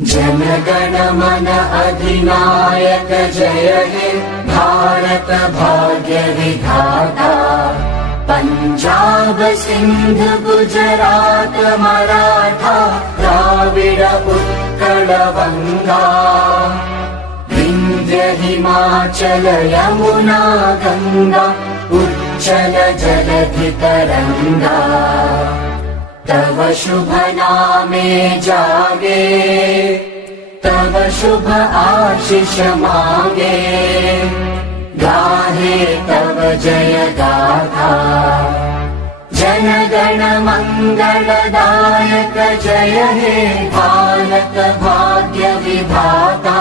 जनगण मन अधिनायक जय हे भारत भाग्य विधाता। पंजाब सिंध गुजरात मराठा द्राविड उत्कल बंगा। विंध्य हिमाचल यमुना गंगा उच्चल जलधि तरंगा। तव शुभ नामे जागे तव शुभ आशीष मांगे। गाहे तव जय गाथा जनगण मंगलदायक जय हे भारत भाग्य विधाता।